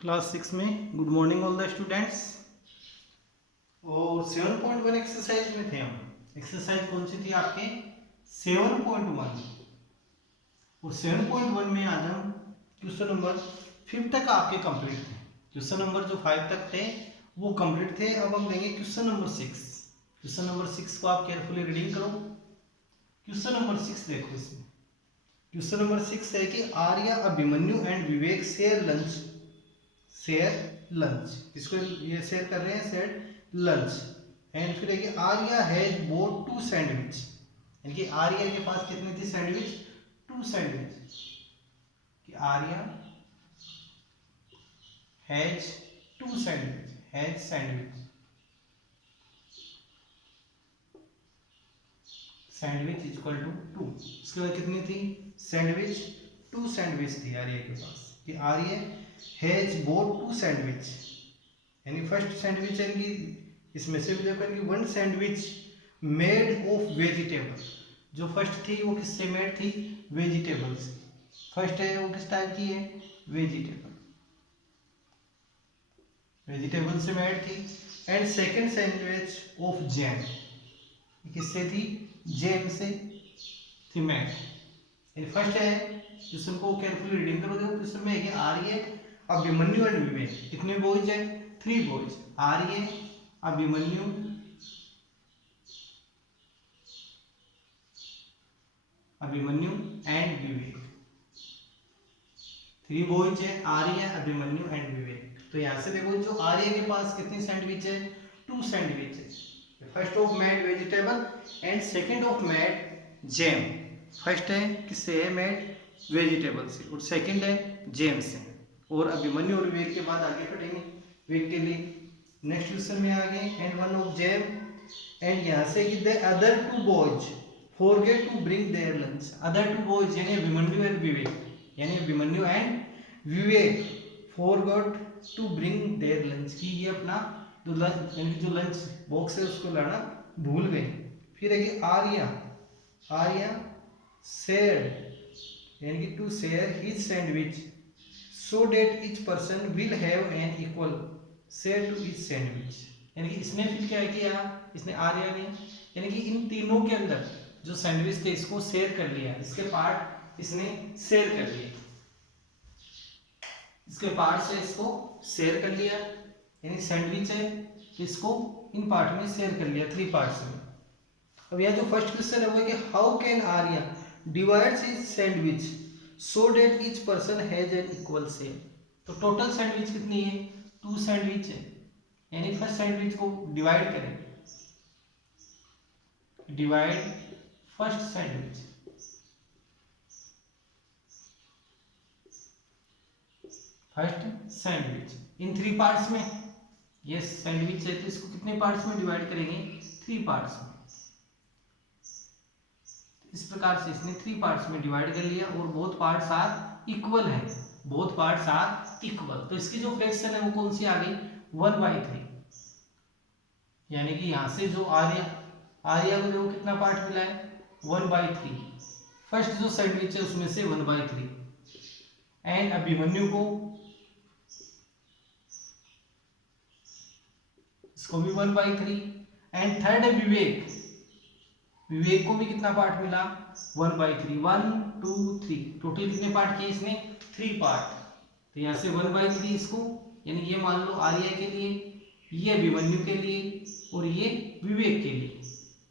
Class 6 में good morning all the students. और 7.1 exercise में थे हम। एक्सरसाइज कौन सी थी आपके? 7.1। और 7.1 में आज हम क्वेश्चन नंबर 5 तक आपके कंप्लीट थे। क्वेश्चन नंबर जो 5 तक थे वो कंप्लीट थे। अब हम लेंगे क्वेश्चन नंबर 6। क्वेश्चन नंबर 6 को आप केयरफुली रीडिंग करो। क्वेश्चन नंबर 6 देखो। इसमें क्वेश्चन नंबर 6 है कि Arya, Abhimanyu and Vivek share lunch. इसको ये शेयर कर रहे हैं, शेयर लंच। एंड फिर है कि आर्या हैज बोट 2 सैंडविच। यानी कि आर्या के पास कितनी थी सैंडविच? 2 सैंडविच। कि Arya has 2 sandwich, has sandwich, sandwich equal to 2। इसके बाद कितनी थी सैंडविच? 2 सैंडविच थी आर्या के पास। कि आर्या हैज बोट 2 सैंडविच, यानी फर्स्ट सैंडविच है कि इसमें से भी देखो कि 1 सैंडविच मेड ऑफ वेजिटेबल। जो फर्स्ट थी वो किससे मेड थी? वेजिटेबल से। फर्स्ट है वो किस टाइप की है? वेजिटेबल, वेजिटेबल से मेड थी। And second sandwich of jam, किससे थी? जैम से थी मेड। फर्स्ट है क्वेश्चन को केयरफुली रीडिंग करो। देखो क्वेश्चन में है कि आर्य, अभिमन्यु एंड विवेक, कितने बॉयज है? 3 boys. Arya, Abhimanyu and Vivek, 3 boys है। आर्य, अभिमन्यु एंड विवेक। तो यहां से देखो जो आर्य के पास कितनी सैंडविच है? 2 सैंडविच है। First of made vegetable and second of made jam. First है किससे है मेड? वेजिटेबल से। और सेकंड है जैम से। और अभिमन्यु और विवेक के बाद आगे पढ़ेंगे विवेक के लिए। नेक्स्ट क्वेश्चन में आगे and one of jam. And यहाँ से कि the other 2 boys forget to bring their lunch. Other 2 boys यानी अभिमन्यु एंड विवेक, यानी Abhimanyu and Vivek forgot to bring their lunch, की ये अपना जो लंच यानी जो लंच बॉक्स है उसको लाना भूल गए। फिर है कि आर्या शेयर्ड, यानी कि to share his sandwich so that each person will have an equal share to each sandwich. यानी कि इसने फिर क्या किया? इसने आर्या ने यानी कि इन तीनों के अंदर जो सैंडविच थे इसको शेयर कर लिया। इसके पार्ट इसने शेयर कर लिए, इसके पार्ट से इसको शेयर कर लिया। यानी सैंडविच है तो इसको इन पार्ट में शेयर कर लिया, 3 पार्ट्स में। अब यह जो फर्स्ट क्वेश्चन है वो है कि how can Arya divides his sandwich so that each person has an equal share. तो टोटल सैंडविच कितनी है? 2 सैंडविच है। यानी फर्स्ट सैंडविच को डिवाइड करें, divide first sandwich, first sandwich in 3 parts में। ये सैंडविच है तो इसको कितने पार्ट्स में डिवाइड करेंगे? 3 पार्ट्स में। इस प्रकार से इसने 3 पार्ट्स में डिवाइड कर लिया। और बोथ पार्ट्स आर इक्वल है, बोथ पार्ट्स आर इक्वल। तो इसकी जो फ्रैक्शन है वो कौन सी आ गई? 1/3। यानी कि यहां से जो आर्या को देखो कितना पार्ट मिला है? 1/3। फर्स्ट जो सैंडविच है उसमें से 1/3। एंड अभिमन्यु को, इसको भी 1/3। एंड थर्ड है विवेक, विवेक को भी कितना पार्ट मिला? 1/3। 1 2 3, टोटल कितने पार्ट किए इसने? 3 पार्ट। तो यहाँ से 1/3 इसको, यानी ये मान लो आर्या के लिए, ये अभिमन्यु के लिए और ये विवेक के लिए।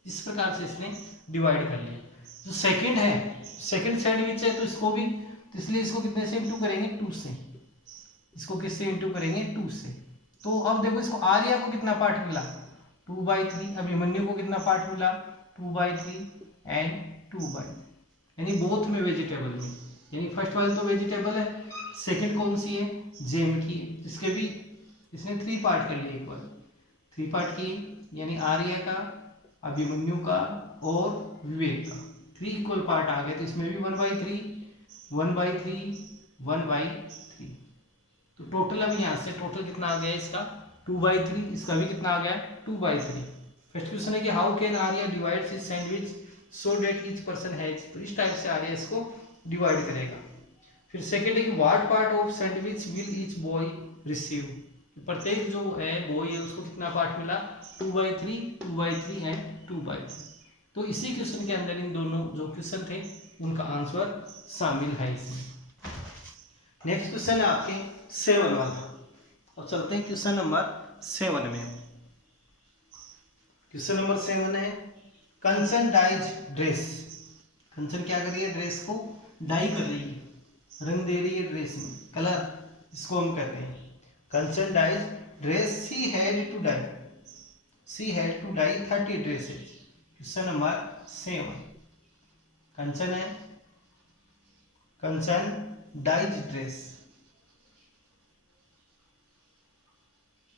इस प्रकार से इसने डिवाइड कर लिया। जो सेकंड है, सेकंड सैंडविच है तो इसको भी, तो इसलिए इसको कितने से इंटू करेंगे? 2 से। इसको किससे इंटू करेंगे? 2 से। तो अब देखो इसको आर्या को कितना पार्ट मिला? 2/3। अभिमन्यु को कितना पार्ट मिला? 2/3 एंड 2/3। यानी बोथ में वेजिटेबल में, यानी फर्स्ट वाली तो वेजिटेबल है, सेकंड कौन सी है? जैम की है। इसके भी इसने 3 पार्ट कर लिए, इक्वल 3 पार्ट किए। यानी आर्या का, अभिमन्यु का और विवेक का 3 इक्वल पार्ट आ गए। तो इसमें भी 1/3 1/3 1/3। तो टोटल अब यहाँ से टोटल कितना आ गया इसका? 2/3। इसका भी कितना आ गया? 2/3। फर्स्ट क्वेश्चन है कि how can Arya divide his sandwich so that each person has. तो इस टाइप से आर्या इसको डिवाइड करेगा। फिर सेकंड है कि what part of sandwich will each boy receive. प्रत्येक जो है बॉय है उसको कितना पार्ट मिला, 2/3, 2/3 एंड 2/3। तो इसी क्वेश्चन के अंदर इन दोनों जो क्वेश्चन थे उनका आंसर शामिल है इसमें। नेक्स्ट क्वेश्चन है आपके 7 वाला। और चलते हैं क्वेश्चन नंबर 7 में। क्वेश्चन नंबर 7 है कंचन डाइज ड्रेस। कंचन क्या कर रही है, ड्रेस को डाई कर रही है, रंग दे रही है ड्रेस में, कलर इसको हम कहते हैं। Kanchan dyes dress, she had to dye, she had to dye 30 dresses. Question number 7। Kanchan है, Kanchan dyes dress,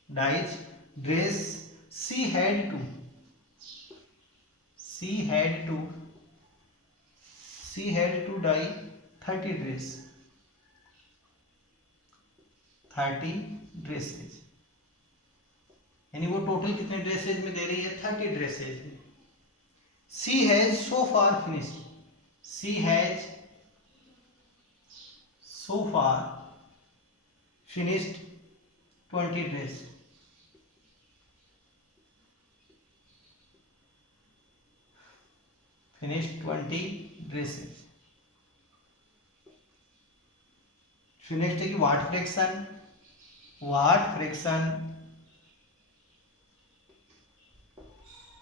dyes dress, she had to, she had to, she had to dye 30 dress, 30 dresses. यानी वो total कितने dresses में दे रही है, 30 dresses में। She has so far finished, she has so far finished 20 dress. finished 20 dresses. finished की what fraction, what fraction,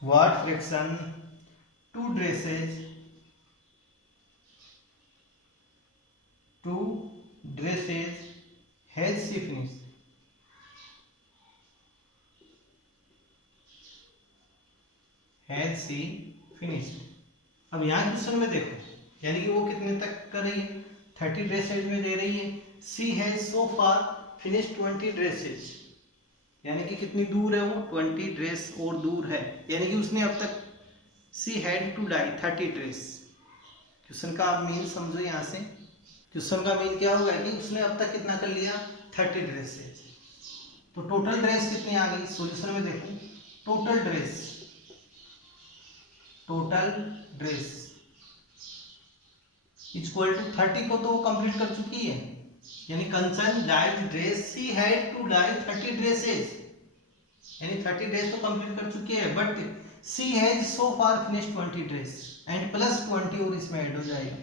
what fraction 2 dresses, 2 dresses has she finished, has she finished. अब यहाँ question में देखो, यानी कि वो कितने तक कर रही है, 30 ड्रेसेज में दे रही है। She has so far finished 20 dresses, यानी कि कितनी दूर है वो, 20 ड्रेस और दूर है, यानी कि उसने अब तक she had to dye 30 dress. Question का आप मीन समझो यहाँ से, क्वेश्चन का मीन क्या होगा कि उसने अब तक कितना कर लिया, 30 ड्रेसेज। तो टोटल ड्रेस कितनी आ गई, सॉल्यूशन में देखो, total dress, total dress equal to 30 को तो वो कंप्लीट कर चुकी है, यानी Kanchan dyed dress, she had to dye 30 dresses, यानी 30 ड्रेस तो कंप्लीट कर चुकी है, but she has so far finished 20 dress and plus 20 और इसमें ऐड हो जाएगा,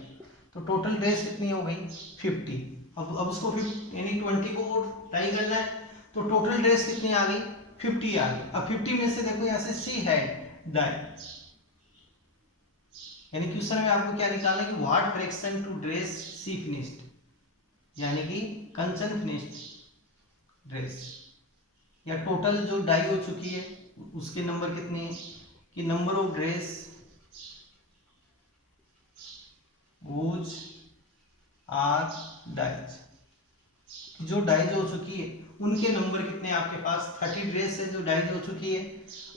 तो टोटल ड्रेस कितनी हो गई, 50। अब उसको यानी 20 को डाई करना है, तो टोटल ड्रेस कितनी आ गई, 50 आ गई। अब 50 में से देखो यहाँ से शी हैड डाई, यानी क्वेश्चन में आपको क्या निकालना है कि what fraction to dress she finished, यानी कि कंचन फिनिश्ड ड्रेस, या टोटल जो डाई हो चुकी है उसके नंबर कितने हैं, कि number of dress which are dyes, जो डाइज हो चुकी है उनके नंबर कितने हैं आपके पास, 30 ड्रेस है जो डाइज हो चुकी है।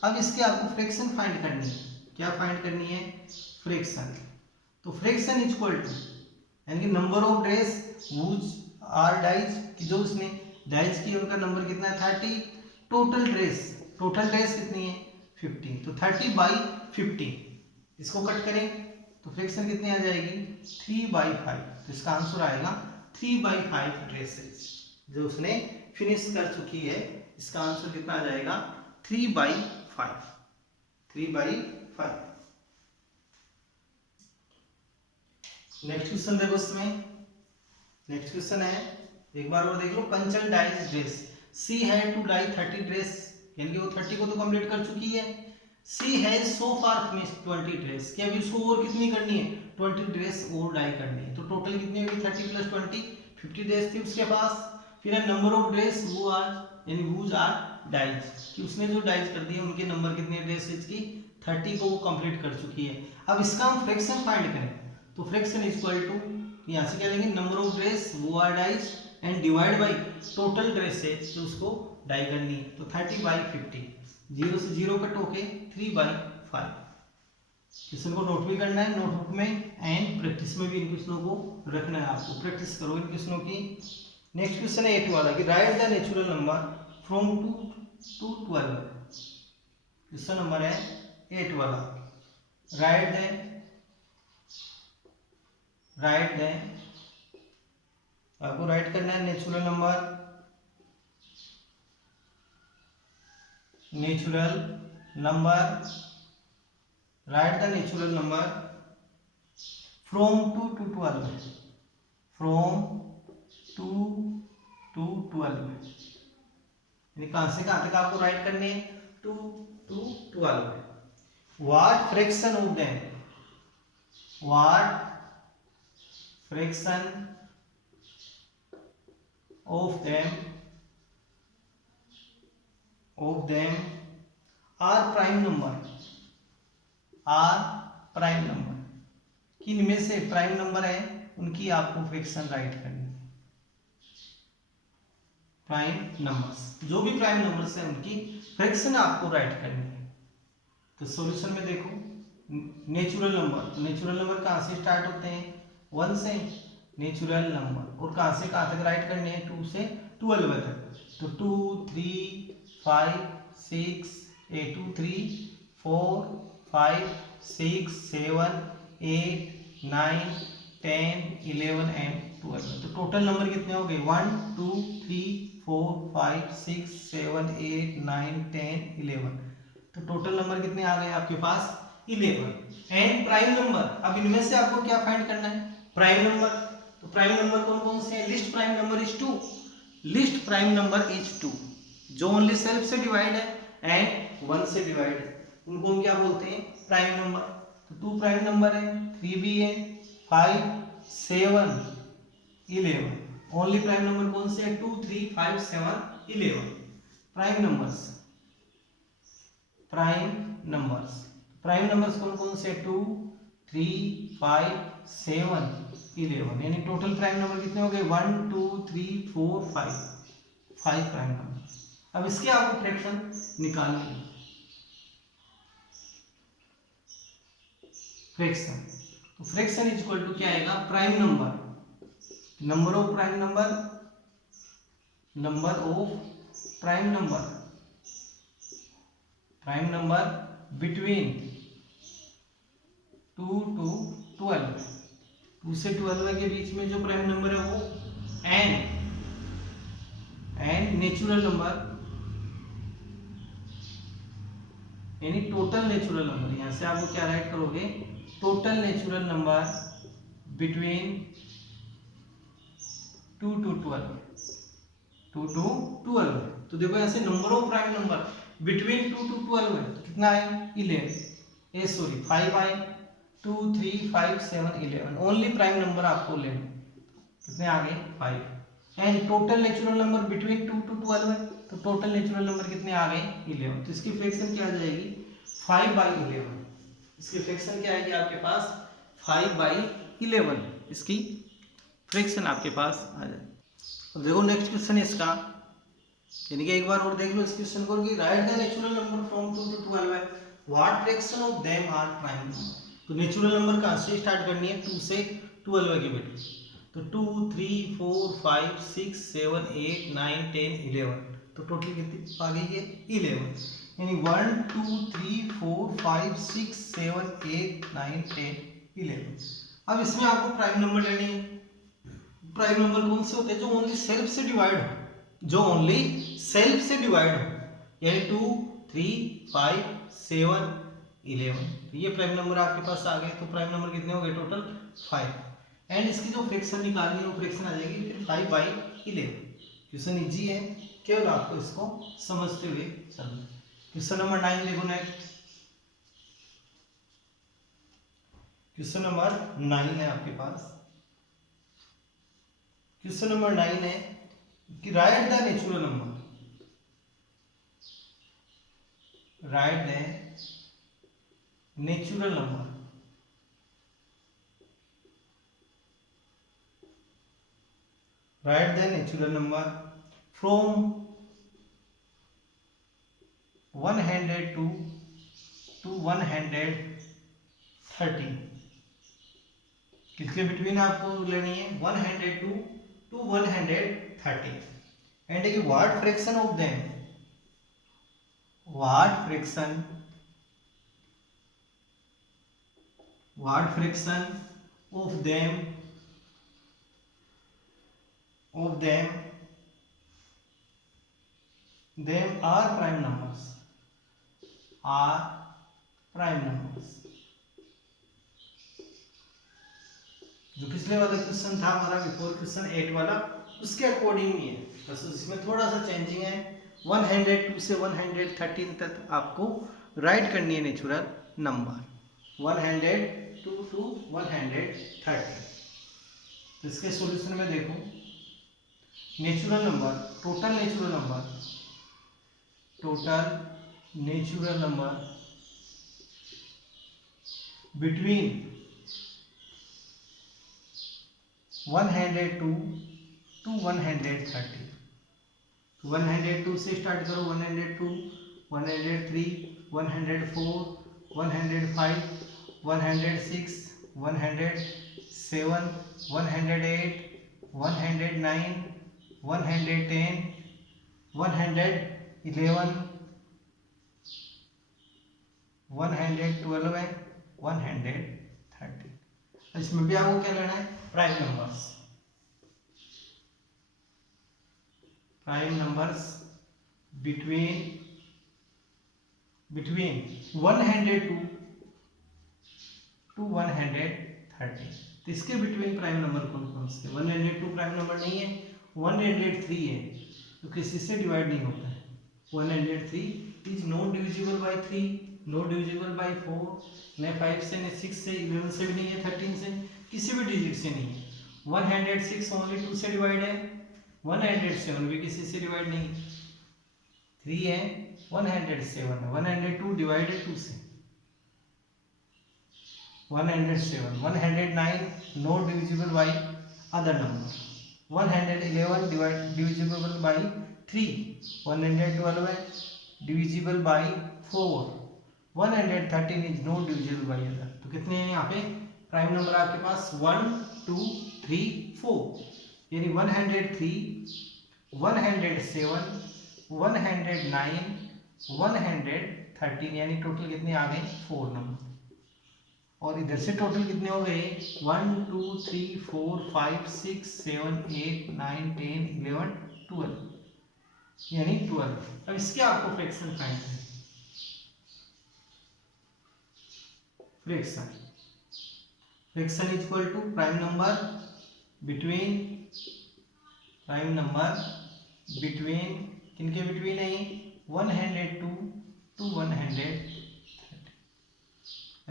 अब इसके आपको फ्रैक्शन फाइंड करनी है, क्या फाइंड करनी है, फ्रैक्शन। तो फ्रैक्शन इक्वल टू, यानी कि number of dress which are dyes, कि जो उसने डाइज की उनका नंबर कितना है 30, टोटल ड्रेस, टोटल ड्रेस कितनी है 50, तो 30/50, इसको कट करें तो फ्रैक्शन कितनी आ जाएगी 3/5, तो इसका आंसर आएगा 3/5 ड्रेसेस जो उसने फिनिश कर चुकी है, इसका आंसर कितना आ जाएगा 3/5, 3/5। नेक्स्ट क्वेश्चन देखो इसमें, नेक्स्ट क्वेश्चन है, एक बार और देख लो, Kanchan dyes dress, she had to dye 30 dress, यानी कि वो 30 को तो कंप्लीट कर चुकी है। She has so far finished 20 dress, कि अभी उसको और कितनी करनी है, 20 ड्रेस और डाई करनी है, तो टोटल कितनी होगी 30 + 20, 50 ड्रेस थी उसके पास। फिर है नंबर ऑफ ड्रेस वो आर, यानी वूज आर डाइज, कि उसने जो डाइज कर दिए उनके नंबर कितने ड्रेसेज की, 30 को वो कंप्लीट कर चुकी है। अब इसका हम फ्रैक्शन फाइंड करें, तो फ्रैक्शन इक्वल टू, यहाँ से क्या लेंगे, नंबर ऑफ ड्रेस वो are dyes and divide by total dresses जो उसको डाई करनी है, तो 30/50, 0 से 0 कट होके 3/5। क्वेश्चन को नोट भी करना है नोटबुक में, एंड प्रैक्टिस में भी इन क्वेश्चनों को रखना है, आपको प्रैक्टिस करो इन क्वेश्चनों की। नेक्स्ट क्वेश्चन है 8 वाला, कि right the natural number from 2 to 12। Question number है 8 वाला, राइट दें, आपको राइट करना है natural number natural number, right the natural number from 2 to 12, from 2 to 12, यानी कहां से कहां तक आपको राइट करने हैं, 2 to 12। What fraction of them, what fraction of them are prime number, are prime number, किन में से प्राइम नंबर है उनकी आपको फ्रैक्शन राइट करनी है। प्राइम नंबर्स, जो भी प्राइम नंबर्स है उनकी फ्रैक्शन आपको राइट करनी है। तो सॉल्यूशन में देखो, नेचुरल नंबर, तो नेचुरल नंबर कहाँ से स्टार्ट होते हैं, 1 से, नेचुरल नंबर, और कहाँ से कहाँ तक राइट करने हैं, 2 से 12 तक। तो 2 3 5 6 2 3 4 5 6 7 8 9 10 11 एंड 12। तो टोटल नंबर कितने हो गए, 1 2 3 4 5 6 7 8 9 10 11। तो टोटल नंबर कितने आ गए आपके पास, 11। एंड प्राइम नंबर, अब इनमें से आपको क्या फाइंड करना है, प्राइम नंबर। तो प्राइम नंबर कौन कौन से हैं, list prime number is 2, list prime number is 2, जो ओनली सेल्फ से डिवाइड है एंड 1 से डिवाइड है, उनको हम क्या बोलते हैं, प्राइम नंबर। तो 2 प्राइम नंबर है, 3 भी है, 5 7 11, ओनली प्राइम नंबर कौन से है, 2 3 5 7 11 prime numbers. Prime numbers, prime numbers कौन कौन से, 2 3 5 7 11, यानी टोटल प्राइम नंबर कितने हो गए, 1 2 3 4 5 प्राइम नंबर। अब इसके आपको फ्रैक्शन निकालनी है, फ्रैक्शन, तो फ्रैक्शन इज इक्वल टू क्या आएगा, prime number, number of prime number, number of prime number, prime number between 2 to 12, 2 से 12 के बीच में जो प्राइम नंबर है वो, एंड नेचुरल नंबर, यानी टोटल नेचुरल नंबर, यहां से आपको क्या राइट करोगे, total natural number between 2 to 12, 2 to 12। तो देखो ऐसे number of prime number between 2 to 12 है, तो कितना आए, 11, सॉरी 5 आए, 2 3 5 7 11, ओनली प्राइम नंबर आपको लेना, कितने आ गए, 5। And total natural number between 2 to 12 है, तो टोटल नेचुरल नंबर कितने आ गए, 11। तो इसकी फ्रैक्शन क्या आ जाएगी, 5/11। इसकी फ्रैक्शन क्या आएगी आपके पास, 5/11, इसकी फ्रैक्शन आपके पास आ जाए। अब देखो नेक्स्ट क्वेश्चन है इसका, यानी कि एक बार और देख लो इस क्वेश्चन को, कि right the natural number from 2 to 12 है, what fraction of them are prime number. तो नेचुरल नंबर कहाँ से स्टार्ट करनी है, 2 से 12 के बीच, तो 2 3 4 5 6 7 8 9 10 11, तो टोटल कितनी आ गई है, 11, यानी 1 2 3 4 5 6 7 8 9 10 11। अब इसमें आपको प्राइम नंबर लेने हैं। प्राइम नंबर कौन से होते हैं, जो ओनली सेल्फ से डिवाइड हो, जो ओनली सेल्फ से डिवाइड हो, यानी 2 3 5 7 11, तो ये प्राइम नंबर आपके पास आ गए। तो प्राइम नंबर कितने हो गए, टोटल 5। एंड इसकी जो फ्रैक्शन निकालनी है वो फ्रैक्शन आ जाएगी फिर 5/11। क्वेश्चन इजी है, केवल आपको इसको समझते हुए चलना। क्वेश्चन नंबर 9 देखो नेक्स्ट, क्वेश्चन नंबर 9 है आपके पास। क्वेश्चन नंबर 9 है कि right the natural number, right the natural number write the natural number from 102 to 130, किसके बिटवीन आपको लेनी है, 102 to 130। एंड कि what fraction of them, what fraction of them are prime numbers, are prime numbers. जो पिछले वाला question था हमारा बिफोर क्वेश्चन 8 वाला, उसके अकॉर्डिंग ही है, बस इसमें थोड़ा सा चेंजिंग है। 102 से 113 तक आपको राइट करनी है नेचुरल नंबर, 102 टू 113। तो इसके सॉल्यूशन में देखो, natural number, total natural number, total natural number between 102 to 130। 102 से स्टार्ट करो, 102, 103, 104, 105, 106, 107, 108, 109, 110, 111, 112 है, 113। इसमें भी आपको क्या लेना है, prime numbers. Prime numbers between 102 to 130। तो इसके बिटवीन प्राइम नंबर कौन कौन से? 102 प्राइम नंबर नहीं है, 103 है, तो किसी से डिवाइड नहीं होता है। 103 is not divisible by 3, not divisible by 4, न 5 से, न 6 से, 11 से भी नहीं है, 13 से, किसी भी डिजिट से नहीं है। 106 ओनली 2 से डिवाइड है, 107 भी किसी से डिवाइड नहीं, 3 है, 107 है, 102 डिवाइडेड 2 से, 107, 109 not divisible by other number, 111 divisible by 3, 112 है divisible by 4, 113 is not divisible by other. तो कितने हैं यहाँ पे प्राइम नंबर आपके पास? 1 2 3 4, यानी 103, 107, 109, 113, यानी टोटल कितने आ गए? 4 नंबर। और इधर से टोटल कितने हो गए? 1 2 3 4 5 6 7 8 9 10 11 12, यानी 12। अब इसके आपको फ्रैक्शन फाइंड करना है। Fraction equal to prime number between किनके बिटवीन है? 102 टू 130।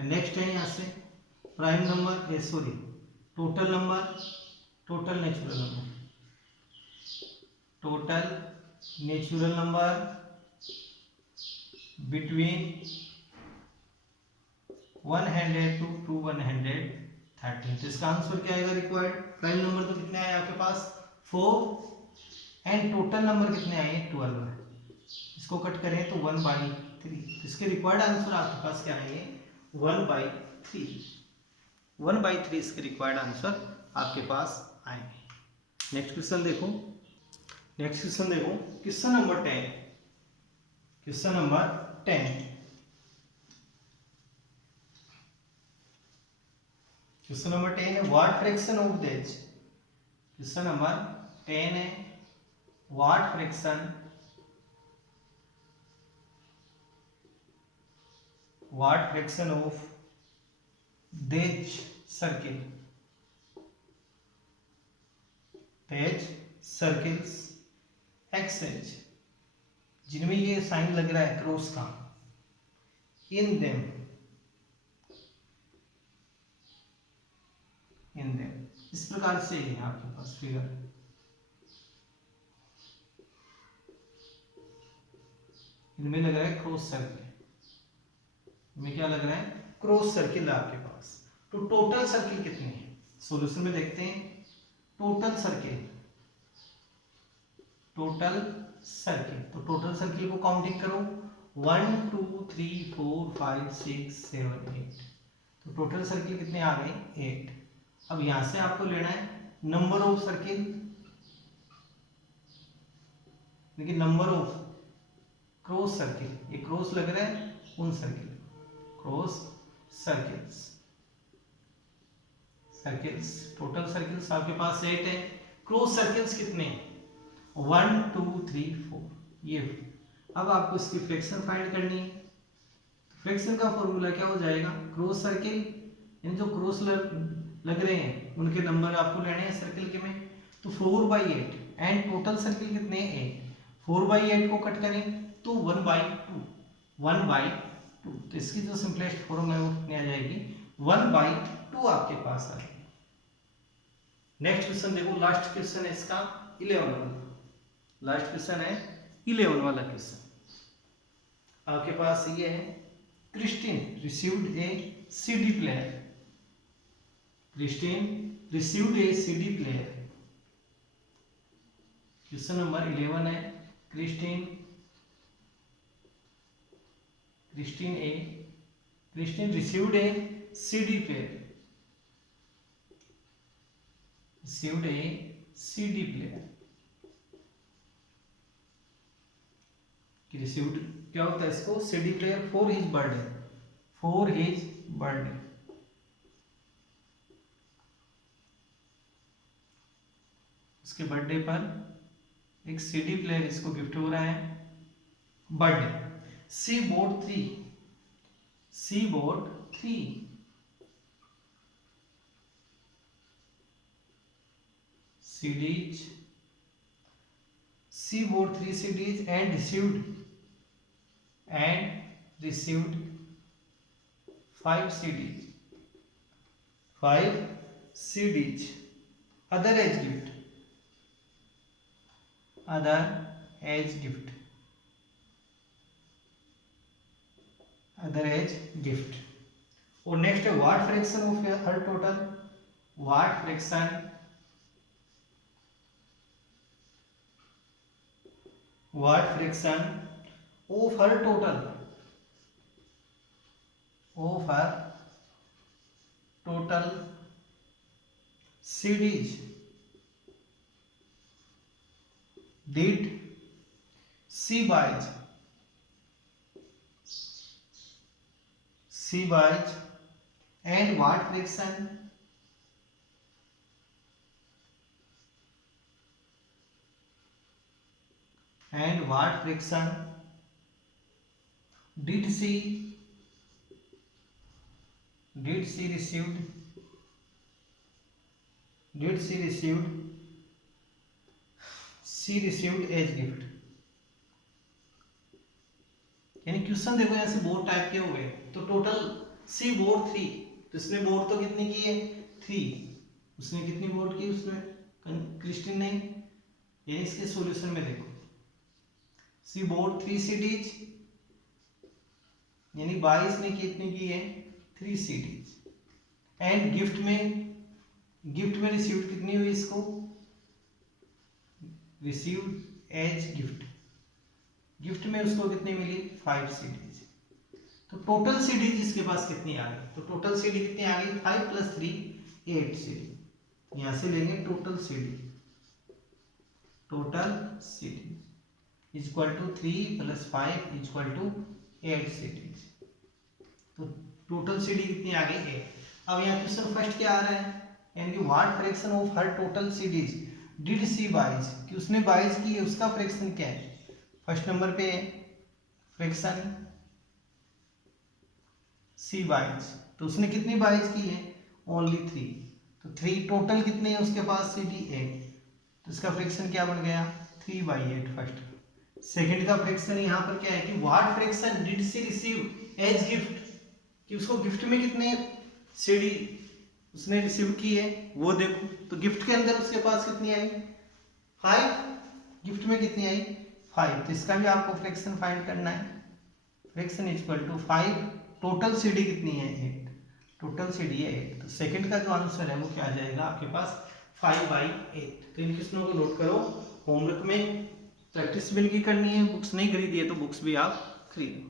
नेक्स्ट है यहाँ से prime number, sorry total number, total natural number between 102 to 113। तो इसका आंसर क्या आएगा रिक्वायर्ड? प्राइम नंबर तो कितने आए आपके पास? 4, एंड टोटल नंबर कितने आए? 12 है। इसको कट करें तो 1/3। तो इसके रिक्वायर्ड आंसर आपके पास क्या आएंगे? 1/3। 1/3 इसके रिक्वायर्ड आंसर आपके पास आएंगे। नेक्स्ट क्वेश्चन देखो, क्वेश्चन नंबर 10। क्वेश्चन नंबर 10 है what fraction of this. Question number 10 है what fraction of this circles x H, जिनमें ये साइन लग रहा है क्रॉस का, इन देम इस प्रकार से है आपके पास फिगर। इनमें लग रहा है क्रॉस सर्किल, इनमें क्या लग रहा है? क्रॉस सर्किल है आपके पास। तो टोटल सर्किल कितने हैं? सॉल्यूशन में देखते हैं। टोटल सर्किल, तो टोटल सर्किल को काउंटिंग करो, 1 2 3 4 5 6 7 8। तो टोटल सर्किल कितने आ गए? 8। अब यहां से आपको लेना है नंबर ऑफ सर्किल, देखिए नंबर ऑफ क्रॉस सर्किल, ये क्रॉस लग रहा है उन circle, cross circles. Total circles आपके पास 8 है। क्रॉस सर्किल्स कितने? 1 2 3 4, ये। अब आपको इसकी फ्रैक्शन फाइंड करनी है। फ्रैक्शन का फॉर्मूला क्या हो जाएगा, क्रॉस सर्किल यानी जो क्रॉस लग रहे हैं उनके नंबर आपको लेने हैं सर्किल के में। तो 4/8 एंड टोटल सर्किल कितने हैं 8। 4/8 को कट करें तो 1/2 1/2। तो इसकी जो सिंपलेस्ट फॉर्म है वो कितनी आ जाएगी 1/2 आपके पास आ जाएगी। नेक्स्ट क्वेश्चन देखो, लास्ट क्वेश्चन है इसका 11 वाला। लास्ट क्वेश्चन है 11 वाला क्वेश्चन आपके पास ये है, Christine received a CD player. Christine received a CD player. Question number 11 है, Christine received a CD player. received a CD player। Received क्या होता है इसको, CD player for his birthday, for his birthday. उसके बर्थडे पर एक CD player इसको gift हो रहा है birthday. She bought 3 CDs। She bought 3 CDs and received 5 CDs। 5 CDs other as gift। other as gift। और नेक्स्ट है what fraction of her total. What fraction of her total CDs did she buys and what fraction did she received as gift। यानी question देखो यहाँ से board type के हुए, तो total सी board 3, तो इसने बोर्ड तो कितनी की है 3, उसने कितनी बोर्ड की उसमें क्रिस्टीन ने। ये इसके सॉल्यूशन में देखो, सी बोर्ड 3 CDs यानी 22 ने कितनी की है 3 CDs एंड गिफ्ट में रिसीव्ड कितनी हुई इसको, रिसीव्ड एज गिफ्ट में उसको कितनी मिली 5 CDs। तो टोटल CDs इसके पास कितनी आ गई, तो टोटल CD कितनी आ गई 5 + 3 8 CD। यहां से लेंगे total CD equal to 3 + 5 equal to 8 CDs। तो टोटल CD कितनी आ गई 8। अब यहाँ क्वेश्चन फर्स्ट क्या आ रहा है, यानी कि what fraction of her total CDs did she buys, कि उसने बाइज की है उसका फ्रैक्शन क्या है। फर्स्ट नंबर पे फ्रैक्शन सी बाइज, तो उसने कितनी बाइज की है ओनली 3, तो 3 टोटल कितने हैं उसके पास CD 8, तो इसका फ्रैक्शन क्या बन गया 3/8 फर्स्ट। सेकंड का फ्रैक्शन यहाँ पर क्या है कि what fraction did she receive as gift, कि उसको गिफ्ट में कितने CD उसने रिसीव की है वो देखो, तो गिफ्ट के अंदर उसके पास कितनी आई 5, गिफ्ट में कितनी आई 5, तो इसका भी आपको फ्रैक्शन फाइंड करना है। Fraction equal to 5, total CD कितनी है 8, टोटल CD है 8, तो सेकंड का जो आंसर है वो क्या आ जाएगा आपके पास 5/8। तो इन क्वेश्चनों को नोट करो, होमवर्क में प्रैक्टिस भी इनकी करनी है, बुक्स नहीं खरीदी है तो बुक्स भी आप खरीदो।